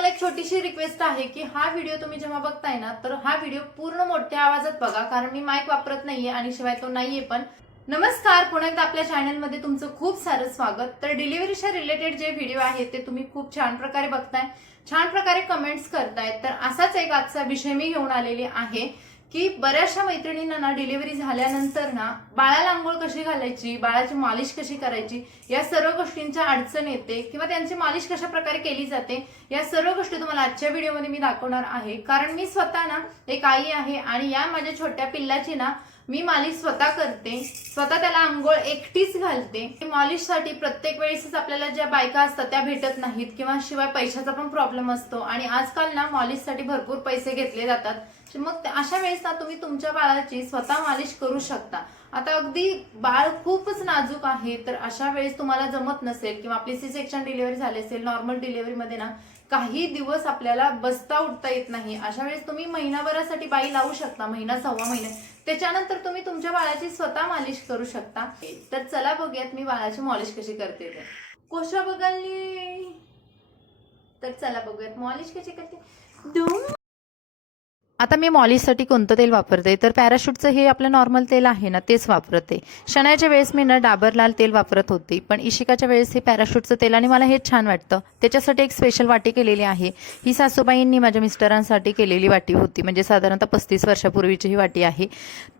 तुम्हाला एक छोटीशी रिक्वेस्ट आहे की हा व्हिडिओ तुम्ही जेव्हा बघताय ना तर हा व्हिडिओ पूर्ण मोठ्या आवाजात बघा, कारण मी माईक वापरत नाहीये आणि शिवाय तो नाहीये पण. नमस्कार, पुन्हा एकदा आपल्या चॅनलमध्ये तुमचं खूप सारं स्वागत. तर डिलिव्हरीच्या रिलेटेड जे व्हिडिओ आहेत ते तुम्ही खूप छान प्रकारे बघताय, छान प्रकारे कमेंट्स करताय. तर असाच एक आजचा विषय मी घेऊन आलेली आहे की बऱ्याचशा मैत्रिणींना ना डिलिव्हरी झाल्यानंतर ना बाळाला आंघोळ कशी घालायची, बाळाची मालिश कशी करायची, या सर्व गोष्टींच्या अडचण येते किंवा त्यांची मालिश कशा प्रकारे केली जाते, या सर्व गोष्टी तुम्हाला आजच्या व्हिडिओमध्ये मी दाखवणार आहे. कारण मी स्वतः ना एक आई आहे आणि या माझ्या छोट्या पिल्लाची ना मी मालिश स्वतः करते, स्वतः त्याला आंघोळ एकटीच घालते. मालिशसाठी प्रत्येक वेळेसच आपल्याला ज्या बायका असतात त्या भेटत नाहीत किंवा शिवाय पैशाचा पण प्रॉब्लेम असतो आणि आजकाल ना मालिशसाठी भरपूर पैसे घेतले जातात. मग अशा वेळेस ना तुम्ही तुमच्या बाळाची स्वतः मालिश करू शकता. आता अगदी बाळ खूपच नाजूक आहे तर अशा वेळेस तुम्हाला जमत नसेल किंवा आपली सी सेक्शन डिलिव्हरी झाली असेल, नॉर्मल डिलिव्हरीमध्ये ना काही दिवस आपल्याला बसता उठता येत नाही, अशा वेळेस तुम्ही महिनाभरासाठी बाई लावू शकता, महिना सव्वा महिना. त्याच्यानंतर तुम्ही तुमच्या बाळाची स्वतः मालिश करू शकता. तर चला बघूयात मी बाळाची मालिश कशी करते ते. कोशा बघाली, तर चला बघूयात मालिश कशी करते. आता मी मॉलिशसाठी कोणतं तेल वापरते तर पॅराशूटचं हे आपलं नॉर्मल तेल आहे ना तेच वापरते. शनायाच्या वेळेस मी ना डाबर लाल तेल वापरत होती, पण इशिकाच्या वेळेस हे पॅराशूटचं तेल आणि मला हेच छान वाटतं. त्याच्यासाठी एक स्पेशल वाटी केलेली आहे. ही सासूबाईंनी माझ्या मिस्टरांसाठी केलेली वाटी होती, म्हणजे साधारणतः 35 वर्षापूर्वीची ही वाटी आहे.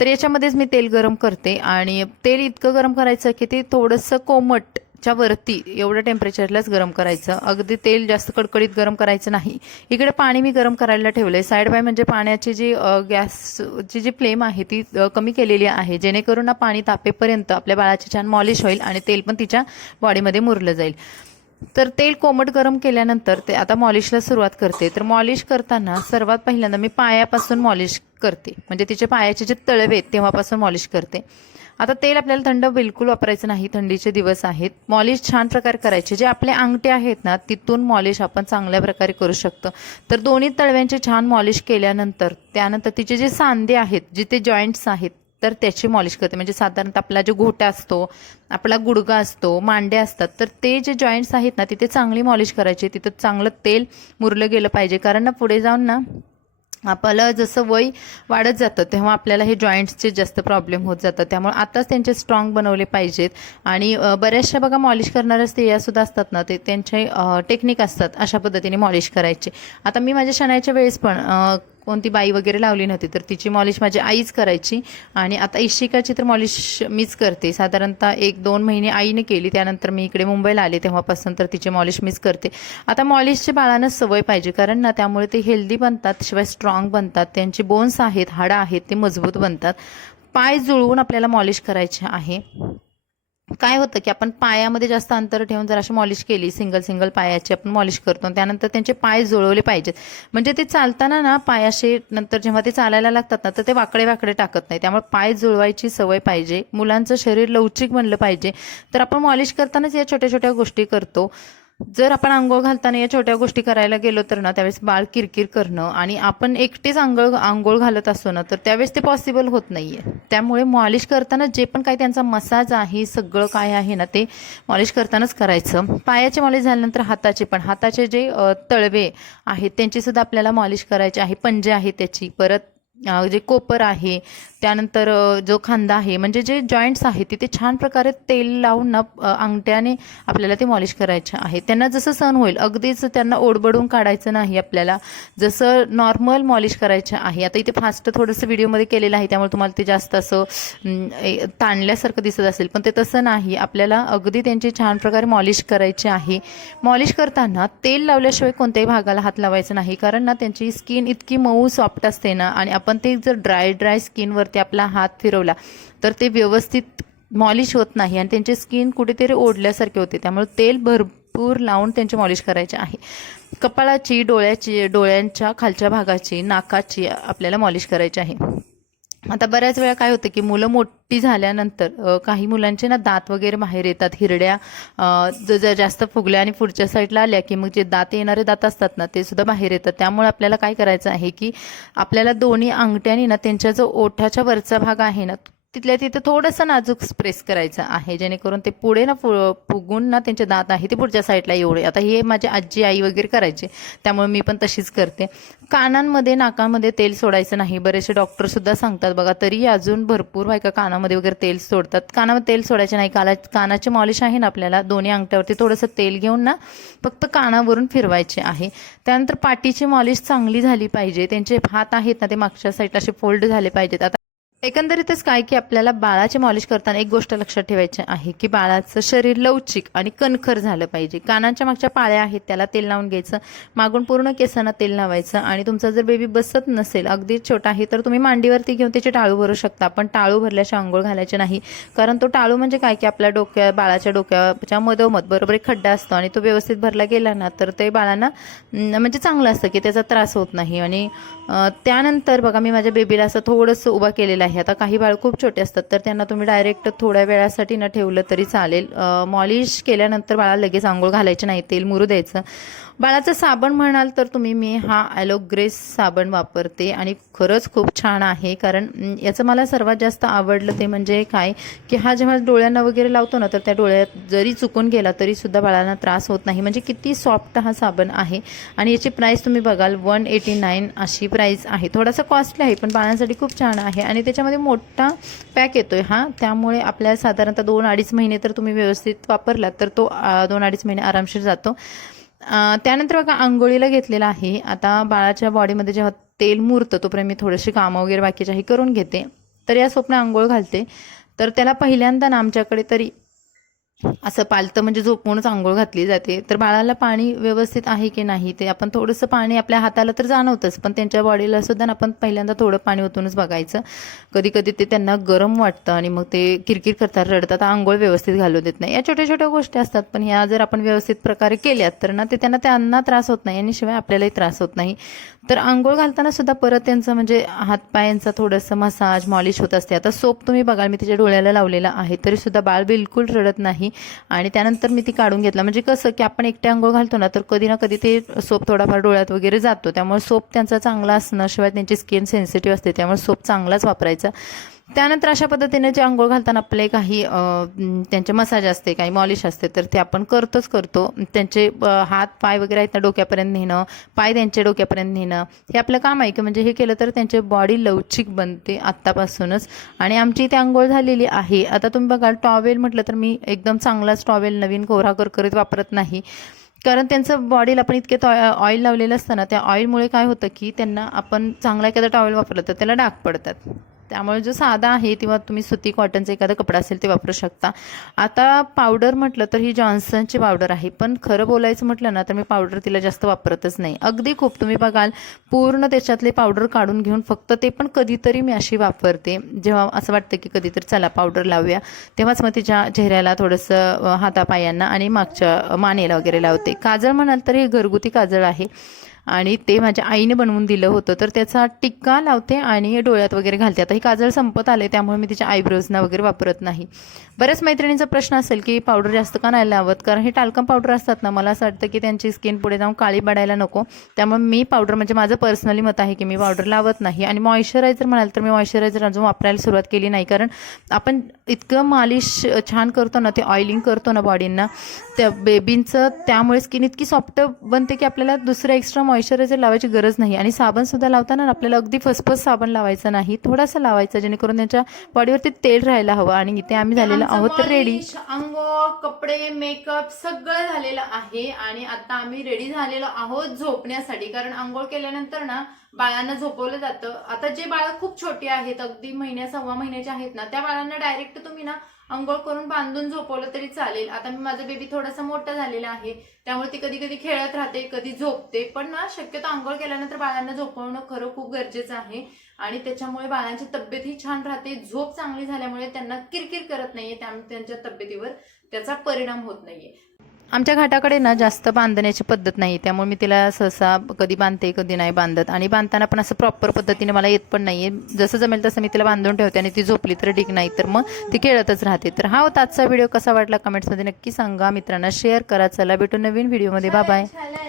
तर याच्यामध्येच मी तेल गरम करते आणि तेल इतकं गरम करायचं की ते थोडंसं कोमट च्या वरती एवढ्या टेम्परेचरलाच गरम करायचं. अगदी तेल जास्त कडकडीत गरम करायचं नाही. इकडे पाणी मी गरम करायला ठेवलंय. साईड बाय म्हणजे पाण्याची जी गॅसची जी फ्लेम आहे ती कमी केलेली आहे, जेणेकरून ना पाणी तापेपर्यंत आपल्या बाळाची छान मॉलिश होईल आणि तेल पण तिच्या बॉडीमध्ये मुरलं जाईल. तर तेल कोमट गरम केल्यानंतर ते आता मॉलिशला सुरुवात करते. तर मॉलिश करताना सर्वात पहिल्यांदा मी पायापासून मॉलिश करते, म्हणजे तिचे पायाचे जे तळवे आहेत तेव्हापासून मॉलिश करते. आता तेल आपल्याला थंड बिलकुल वापरायचं नाही, थंडीचे दिवस आहेत. मॉलिश छान प्रकारे करायचे. जे आपले अंगठे आहेत ना तिथून मॉलिश आपण चांगल्या प्रकारे करू शकतो. तर दोन्ही तळव्यांची छान मॉलिश केल्यानंतर त्यानंतर तिचे जे सांधे आहेत, जिथे जॉईंट्स आहेत तर त्याची मॉलिश करते. म्हणजे साधारणतः आपला जो घोटा असतो, आपला गुडगा असतो, मांडे असतात, तर ते जे जॉईंट्स आहेत ना तिथे चांगली मॉलिश करायची. तिथं चांगलं तेल मुरलं गेलं पाहिजे, कारण ना पुढे जाऊन ना आपल्याला जसं वय वाढत जातं तेव्हा आपल्याला हे जॉईंट्सचे जास्त प्रॉब्लेम होत जातात. त्यामुळे आताच त्यांचे स्ट्रॉंग बनवले पाहिजेत. आणि बऱ्याचशा बघा मॉलिश करणाऱ्या स्त्रियासुद्धा असतात ना, ते त्यांचे टेक्निक असतात अशा पद्धतीने मॉलिश करायचे. आता मी माझ्या शनायाच्या वेळेस पण कोणती बाई वगैरे लावली नव्हती, तर तिची मॉलिश माझी आईच करायची. आणि आता इशिकाची तर मॉलिश मीच करते. साधारणतः 1-2 महिने आईने केली, त्यानंतर मी इकडे मुंबईला आले तेव्हापासून तर तिची मॉलिश मीच करते. आता मॉलिशच्या बाळांना सवय पाहिजे, कारण ना त्यामुळे ते हेल्दी बनतात, शिवाय स्ट्रॉंग बनतात. त्यांची बोन्स आहेत, हाडं आहेत, ते मजबूत बनतात. पाय जुळवून आपल्याला मॉलिश करायचे आहे. काय होतं की आपण पायामध्ये जास्त अंतर ठेवून जर अशी मॉलिश केली, सिंगल पायाची आपण मॉलिश करतो, त्यानंतर त्यांचे पाय जुळवले पाहिजेत. म्हणजे ते चालताना ना पायाशी नंतर जेव्हा ते चालायला लागतात ना तर ते वाकडे टाकत नाही. त्यामुळे पाय जुळवायची सवय पाहिजे. मुलांचं शरीर लवचिक बनलं पाहिजे. तर आपण मॉलिश करतानाच या छोट्या छोट्या गोष्टी करतो. जर आपण आंघोळ घालताना या छोट्या गोष्टी करायला गेलो तर ना त्यावेळेस बाळ किरकिर करणं आणि आपण एकटेच आंघोळ घालत असतो ना तर त्यावेळेस ते पॉसिबल होत नाहीये. त्यामुळे मॉलिश करताना जे पण काही त्यांचा मसाज आहे, सगळं काय आहे ना ते मॉलिश करतानाच करायचं. पायाची मॉलिश झाल्यानंतर हाताचे जे तळवे आहेत त्यांची सुद्धा आपल्याला मॉलिश करायची आहे. पंजे आहे त्याची, परत जे कोपर आहे, त्यानंतर जो खांदा आहे, म्हणजे जे जॉईंट्स आहेत तिथे छान प्रकारे तेल लावून ना अंगठ्याने आपल्याला ते मॉलिश करायचे आहे. त्यांना जसं सहन होईल, अगदीच त्यांना ओढबडून काढायचं नाही आपल्याला, जसं नॉर्मल मॉलिश करायचं आहे. आता इथे फास्ट थोडंसं व्हिडिओमध्ये केलेलं आहे त्यामुळे तुम्हाला ते जास्त असं ताणल्यासारखं दिसत असेल, पण ते तसं नाही. आपल्याला अगदी त्यांची छान प्रकारे मॉलिश करायची आहे. मॉलिश करताना तेल लावल्याशिवाय कोणत्याही भागाला हात लावायचा नाही, कारण ना त्यांची स्किन इतकी मऊ सॉफ्ट असते ना, आणि आपण ते जर ड्राय स्किनवरती आपला हात फिरवला तर ते व्यवस्थित मॉलिश होत नाही आणि त्यांची स्किन कुठेतरी ओढल्यासारखे होते. त्यामुळे तेल भरपूर लावून त्यांची मॉलिश करायची आहे. कपाळाची, डोळ्यांच्या खालच्या भागाची, नाकाची आपल्याला मॉलिश करायची आहे. आता बऱ्याच वेळा काय होतं की मुलं मोठी झाल्यानंतर काही मुलांचे ना दात वगैरे बाहेर येतात, हिरड्या जर जास्त फुगल्या आणि पुढच्या साईडला आल्या की मग जे दात येणारे दात असतात ना ते सुद्धा बाहेर येतात. त्यामुळे आपल्याला काय करायचं आहे की आपल्याला दोन्ही अंगठ्यांनी ना त्यांच्या जो ओठाच्या वरचा भाग आहे ना तिथल्या तिथे थोडंसं नाजूक प्रेस करायचं आहे, जेणेकरून ते पुढे ना फुगून ना त्यांचे दात आहे ते पुढच्या साईडला एवढे. आता हे माझी आजी आई वगैरे करायचे, त्यामुळे मी पण तशीच करते. कानांमध्ये नाकामध्ये तेल सोडायचं नाही, बरेचसे डॉक्टर सुद्धा सांगतात बघा. तरी अजून भरपूर बायका कानामध्ये वगैरे तेल सोडतात. कानामध्ये तेल सोडायचे नाही. कानाची मॉलिश आहे ना, आपल्याला दोन्ही अंगठ्यावरती थोडंसं तेल घेऊन ना फक्त कानावरून फिरवायचे आहे. त्यानंतर पाठीची मॉलिश चांगली झाली पाहिजे. त्यांचे हात आहेत ना ते मागच्या साईडला असे फोल्ड झाले पाहिजेत. आता एकंदरीतच काय की आपल्याला बाळाची मॉलिश करताना एक गोष्ट लक्षात ठेवायची आहे की बाळाचं शरीर लवचिक आणि कणखर झालं पाहिजे. कानांच्या मागच्या पाळ्या आहेत त्याला तेल लावून घ्यायचं, मागून पूर्ण केसांना तेल लावायचं. आणि तुमचा जर बेबी बसत नसेल, अगदी छोटा आहे, तर तुम्ही मांडीवरती घेऊन त्याचे टाळू भरू शकता. पण टाळू भरल्याशिवाय आंघोळ घालायचे नाही, कारण तो टाळू म्हणजे काय की आपल्या बाळाच्या डोक्याच्या मधोमध बरोबर एक खड्डा असतो आणि तो व्यवस्थित भरला गेला ना तर ते बाळांना म्हणजे चांगलं असतं की त्याचा त्रास होत नाही. आणि त्यानंतर बघा मी माझ्या बेबीला असं थोडंसं उभा केलेलं आहे. आता काही बाळ खूप छोटे असतात तर त्यांना तुम्ही डायरेक्ट थोड्या वेळासाठी न ठेवलं तरी चालेल. मॉलिश केल्यानंतर बाळाला लगेच आंघोळ घालायची नाही, तेल मुरू द्यायचं. बाळाचं साबण म्हणाल तर तुम्ही मी हा ॲलोग्रेस साबण वापरते आणि खरंच खूप छान आहे. कारण याचं मला सर्वात जास्त आवडलं ते म्हणजे काय की हा जेव्हा डोळ्यांना वगैरे लावतो ना तर त्या डोळ्यात जरी चुकून गेला तरी सुद्धा बाळांना त्रास होत नाही. म्हणजे किती सॉफ्ट हा साबण आहे. आणि याची प्राईस तुम्ही बघाल 189 अशी प्राईस आहे. थोडासा कॉस्टली आहे पण बाळांसाठी खूप छान आहे. आणि त्याच्यामध्ये मोठा पॅक येतोय हा, त्यामुळे आपल्याला साधारणतः 2-2.5 महिने तर तुम्ही व्यवस्थित वापरलात तर तो 2-2.5 महिने आरामशीर जातो. त्यानंतर बघा आंघोळीला घेतलेला आहे. आता बाळाच्या बॉडीमध्ये जेव्हा तेल मुरतं तोपर्यंत मी थोडीशी कामं वगैरे बाकीच्याही करून घेते. तर या स्वप्न आंघोळ घालते. तर त्याला पहिल्यांदा ना आमच्याकडे तरी असं पालतं म्हणजे झोपूनच आंघोळ घातली जाते. तर बाळाला पाणी व्यवस्थित आहे की नाही ते आपण थोडंसं पाणी आपल्या हाताला तर जाणवतंच, पण त्यांच्या बॉडीला सुद्धा आपण पहिल्यांदा थोडं पाणी ओतूनच बघायचं. कधी कधी ते त्यांना गरम वाटतं आणि मग ते किरकिर करतात, रडतात, आंघोळ व्यवस्थित घालू देत नाही. या छोट्या छोट्या गोष्टी असतात, पण ह्या जर आपण व्यवस्थित प्रकारे केल्यात तर ना ते त्यांना त्रास होत नाही आणि शिवाय आपल्यालाही त्रास होत नाही. तर आंघोळ घालताना सुद्धा परत त्यांचं म्हणजे हातपायांचा थोडंसं मसाज मॉलिश होत असते. आता सोप तुम्ही बघाल मी तिच्या डोळ्याला लावलेला आहे तरी सुद्धा बाळ बिलकुल रडत नाही. आणि त्यानंतर मी ती काढून घेतला. म्हणजे कसं की आपण एकटे आंघोळ घालतो ना तर कधी ना कधी ते सोप थोडाफार डोळ्यात वगैरे जातो, त्यामुळे सोप त्यांचा चांगला असणं, शिवाय त्यांची स्किन सेन्सिटिव्ह असते त्यामुळे सोप चांगलाच वापरायचा. त्यानंतर अशा पद्धतीने जे आंघोळ घालताना आपले काही त्यांचे मसाज असते, काही मॉलिश असते तर ते आपण करतो. त्यांचे हात पाय वगैरे आहेत ना डोक्यापर्यंत नेणं, पाय त्यांच्या डोक्यापर्यंत नेणं हे आपलं काम आहे की म्हणजे हे केलं तर त्यांची बॉडी लवचिक बनते आत्तापासूनच. आणि आमची इथे आंघोळ झालेली आहे. आता तुम्ही बघा टॉवेल म्हटलं तर मी एकदम चांगलाच टॉवेल नवीन कोरा करकरीत वापरत नाही, कारण त्यांचं बॉडीला आपण इतके ऑइल लावलेलं असतं ना, त्या ऑइलमुळे काय होतं की त्यांना आपण चांगला एखादा टॉवेल वापरलं तर त्याला डाग पडतात. त्यामुळे जो साधा आहे किंवा तुम्ही सुती कॉटनचा एखादा कपडा असेल ते वापरू शकता. आता पावडर म्हटलं तर ही जॉन्सनची पावडर आहे, पण खरं बोलायचं म्हटलं ना तर मी पावडर तिला जास्त वापरतच नाही. अगदी खूप तुम्ही बघाल पूर्ण त्याच्यातले पावडर काढून घेऊन फक्त ते पण कधीतरी मी अशी वापरते जेव्हा असं वाटतं की कधीतरी चला पावडर लावूया, तेव्हाच मग तिच्या चेहऱ्याला थोडंसं हातापायांना आणि मागच्या मानेला वगैरे लावते. काजळ म्हणाल तर हे घरगुती काजळ आहे आणि ते माझ्या आईने बनवून दिलं होतं, तर त्याचा टिक्का लावते आणि डोळ्यात वगैरे घालते. आता ही काजळ संपत आले त्यामुळे मी तिच्या आयब्रोजना वगैरे वापरत नाही. बऱ्याच मैत्रिणींचा प्रश्न असेल की पावडर जास्त का नाही लावत, कारण हे टाल्कम पावडर असतात ना, मला असं वाटतं की त्यांची स्किन पुढे जाऊन काळी पडायला नको, त्यामुळे मी पावडर म्हणजे माझं पर्सनली मत आहे की मी पावडर लावत नाही. आणि मॉइश्चरायझर म्हणाल तर मी मॉइश्चरायझर अजून वापरायला सुरुवात केली नाही, कारण आपण इतकं मालिश छान करतो ना, ते ऑइलिंग करतो ना बॉडींना त्या बेबींचं, त्यामुळे स्किन इतकी सॉफ्ट बनते की आपल्याला दुसरं एक्स्ट्रा मॉइश्चरायझर लावायची गरज नाही. आणि साबण सुद्धा लावताना आपल्याला अगदी फसफस साबण लावायचं नाही, थोडासा लावायचा जेणेकरून त्यांच्या बॉडीवरती तेल राहायला हवं. आणि इथे आम्ही झालेलं आहोत रेडी. अंघोळ, कपडे, मेकअप सगळं झालेलं आहे आणि आता आम्ही रेडी झालेलो आहोत झोपण्यासाठी, कारण अंघोळ केल्यानंतर ना बाळांना झोपवलं जातं. आता जे बाळ खूप छोटी आहेत, अगदी सव्वा महिन्याचे आहेत ना, त्या बाळांना डायरेक्ट तुम्ही ना अंघोळ करून बांधून झोपवलं तरी चालेल. आता मी माझं बेबी थोडासा मोठा झालेला आहे त्यामुळे ती कधी कधी खेळत राहते, कधी झोपते, पण ना शक्यतो अंघोळ केल्यानंतर बाळांना झोपवणं खरं खूप गरजेचं आहे. आणि त्याच्यामुळे बाळांची तब्येतही छान राहते. झोप चांगली झाल्यामुळे त्यांना किरकिर करत नाहीये, त्यामुळे त्यांच्या तब्येतीवर त्याचा परिणाम होत नाहीये. आमच्या घाटाकडे ना जास्त बांधण्याची पद्धत नाही, त्यामुळे मी तिला सहसा कधी बांधते कधी नाही बांधत. आणि बांधताना पण असं प्रॉपर पद्धतीने मला येत पण नाहीये, जसं जमेल तसं मी तिला बांधून ठेवते आणि ती झोपली तर ठीक, नाही तर मग ती खेळतच राहते. तर हा होता आजचा व्हिडिओ. कसा वाटला कमेंट्समध्ये नक्की सांगा. मित्रांना शेअर करा. चला भेटू नवीन व्हिडिओमध्ये. Bye bye.